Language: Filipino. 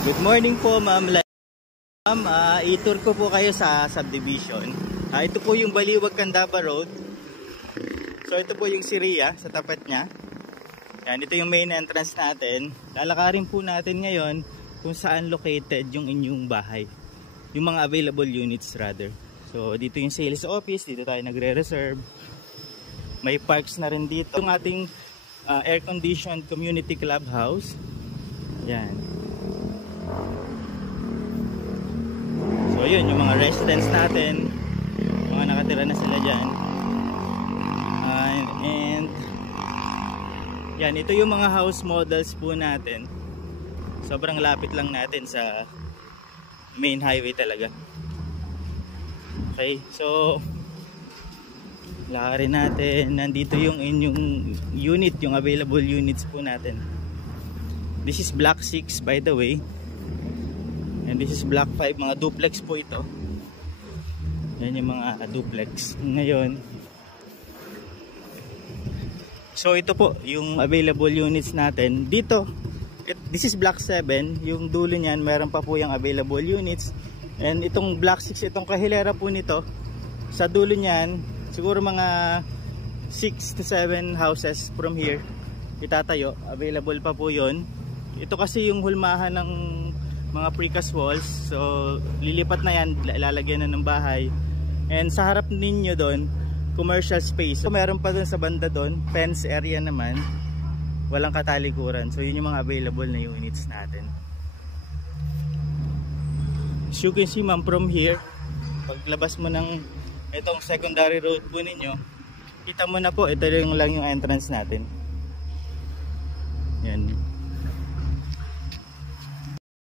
Good morning po, Ma'am. Ma'am, i-tour ko po kayo sa subdivision. Ito po yung Baliwag Candaba Road. So ito po yung Siria sa tapat niya. Yan, ito yung main entrance natin. Lalakarin po natin ngayon kung saan located yung inyong bahay. Yung mga available units rather. So dito yung sales office, dito tayo nagre-reserve. May parks na rin dito. Yung ating air-conditioned community clubhouse. Yan. So yun, yung mga residents natin, mga nakatira na sila dyan. And yan, ito yung mga house models po natin. Sobrang lapit lang natin sa main highway talaga. Okay, so lakarin natin. Nandito yung inyong unit, yung available units po natin. This is block 6 by the way. And this is block 5, mga duplex po ito. Yan yung mga duplex. Ngayon, so ito po yung available units natin. Dito, this is block 7. Yung dulo niyan, meron pa po yung available units. And itong block 6, itong kahilera po nito, sa dulo niyan, siguro mga 6 to 7 houses from here itatayo. Available pa po yun. Ito kasi yung hulmahan ng mga precast walls, so lilipat na yan, ilalagyan na ng bahay. And sa harap ninyo doon, commercial space. So meron pa doon sa banda doon, fence area naman, walang katalikuran. So yun yung mga available na units natin. As you can see ma'am, from here, paglabas mo ng itong secondary road po ninyo, kita mo na po, ito lang yung entrance natin. Yan.